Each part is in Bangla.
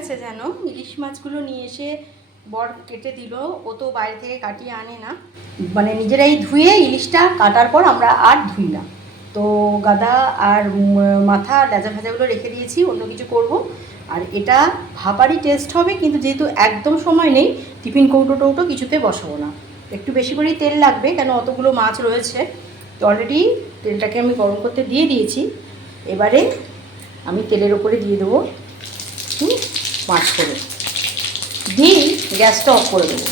আছে যেন ইলিশ মাছগুলো নিয়ে এসে বর কেটে দিল। ও তো বাইরে থেকে কাটিয়ে আনে না। মানে নিজেরাই ধুয়ে ইলিশটা কাটার পর আমরা আর ধুই না। তো গাদা আর মাথা লেজা ভাজাগুলো রেখে দিয়েছি, অন্য কিছু করব। আর এটা ভাপারই টেস্ট হবে, কিন্তু যেহেতু একদম সময় নেই, টিফিন কৌটো টৌটো কিছুতে বসাবো না। একটু বেশি করেই তেল লাগবে, কেন অতগুলো মাছ রয়েছে। তো অলরেডি তেলটাকে আমি গরম করতে দিয়ে দিয়েছি। এবারে আমি তেলের ওপরে দিয়ে দেবো। পাঁচ করে। দিয়ে গ্যাসটা অফ করে দেবো।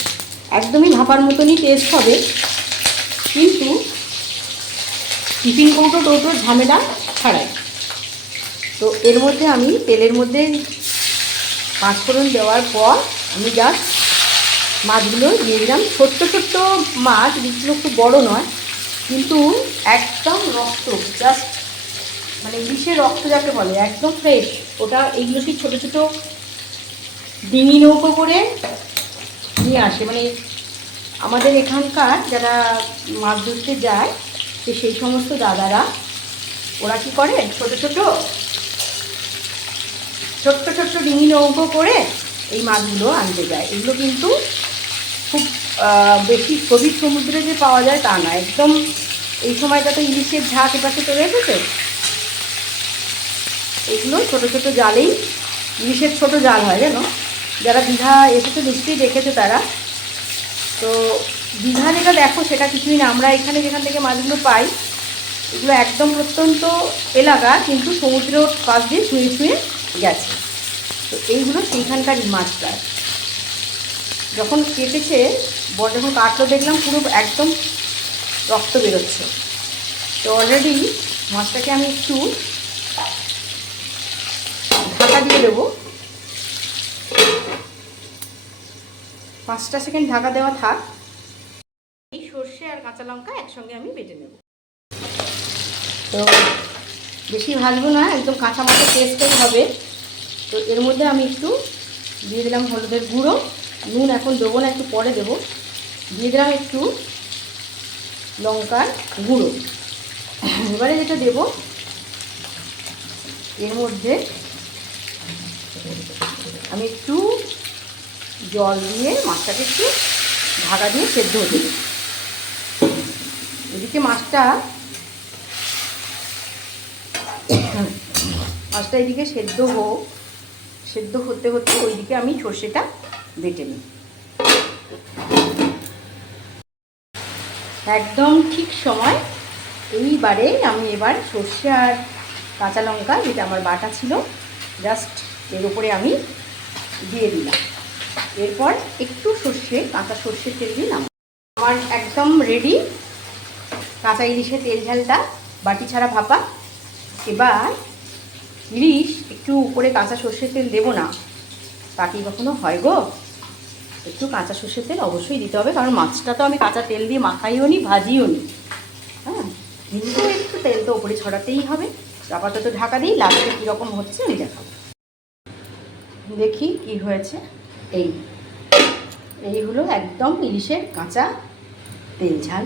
একদমই ভাপার মতনই টেস্ট হবে, কিন্তু টিফিন কৌটো টৌটোর ঝামেলা ছাড়াই। তো এর মধ্যে আমি তেলের মধ্যে পাঁচফোড়ন দেওয়ার পর আমি জাস্ট মাছগুলো দিয়ে দিলাম। ছোট্ট ছোট্ট মাছ, যেগুলো খুব বড় নয়, কিন্তু একদম রক্ত জাস্ট মানে ইলিশের রক্ত যাকে বলে, একদম ফ্রেশ ওটা এইগুলো কি ছোটো ছোটো ডিঙি নৌকো করে নিয়ে আসে। মানে আমাদের এখানকার যারা মাছ ধরতে যায়, তো সেই সমস্ত দাদারা, ওরা কি করে? ছোট ছোট, ছোট্ট ছোট্ট ডিঙি নৌকো করে এই মাছগুলো আনতে যায়। এগুলো কিন্তু খুব বেশি গভীর সমুদ্রে যে পাওয়া যায় তা না। একদম এই সময়টা তো ইলিশের ঝাঁক এপাশে চলে এসেছে। এগুলো ছোট ছোট জালেই, ইলিশের ছোট জাল হয়, জানো? যারা দীঘা এসেছে নিশ্চয়ই দেখেছে তারা। তো দীঘা যেটা দেখো সেটা কিছুই না। আমরা এখানে যেখান থেকে মাছগুলো পাই, এগুলো একদম প্রত্যন্ত এলাকা, কিন্তু সমুদ্র পাশ দিয়ে ছুঁয়ে ছুঁয়ে গেছে। তো এইগুলো সেইখানকারই মাছ প্রায়। যখন কেটেছে বড় যখন কাটলো, দেখলাম পুরো একদম রক্ত বেরোচ্ছে। তো অলরেডি মাছটাকে আমি একটু ঢাকা দিয়ে দেবো। পাঁচটা সেকেন্ড ঢাকা দেওয়া থাক। এই সর্ষে আর কাঁচা লঙ্কা একসঙ্গে আমি বেটে নেব। তো বেশি ভাজবো না একদম কাঁচা মাছের টেস্টটাই হবে। তো এর মধ্যে আমি একটু দিয়ে দিলাম হলুদের গুঁড়ো। নুন এখন দেবো না একটু পরে দেবো। দিয়ে দিলাম একটু লঙ্কার গুঁড়ো। এবারে যেটা দেবো এর মধ্যে আমি একটু জল দিয়ে মাছটাকে একটু ঢাকা দিয়ে সেদ্ধ হতে দিই। এদিকে মাছটা মাছটা এদিকে সেদ্ধ হোক, সেদ্ধ হতে হতে ওইদিকে আমি সর্ষেটা বেটে নিই। একদম ঠিক সময় এইবারে আমি এবার সর্ষে আর কাঁচা লঙ্কা, যেটা আমার বাটা ছিল জাস্ট এর উপরে আমি দিয়ে দিলাম। এরপর একটু সর্ষে, কাঁচা সর্ষের তেল দিলাম আমার একদম রেডি কাঁচা ইলিশের তেল ঝালটা, বাটি ছাড়া ভাপা। এবার ইলিশ একটু উপরে কাঁচা সর্ষের তেল দেবো না। তা কি কখনো হয় গো? একটু কাঁচা সর্ষের তেল অবশ্যই দিতে হবে, কারণ মাছটা তো আমি কাঁচা তেল দিয়ে মাখাইও নি, ভাজিও নি। হ্যাঁ কিন্তু একটু তেল তো উপরে ছড়াতেই হবে। তো আপাতত ঢাকা দিই লাস্টে কীরকম হচ্ছে আমি দেখাবো। দেখি কি হয়েছে। এই। এই হলো একদম ইলিশের কাঁচা তেল ঝাল।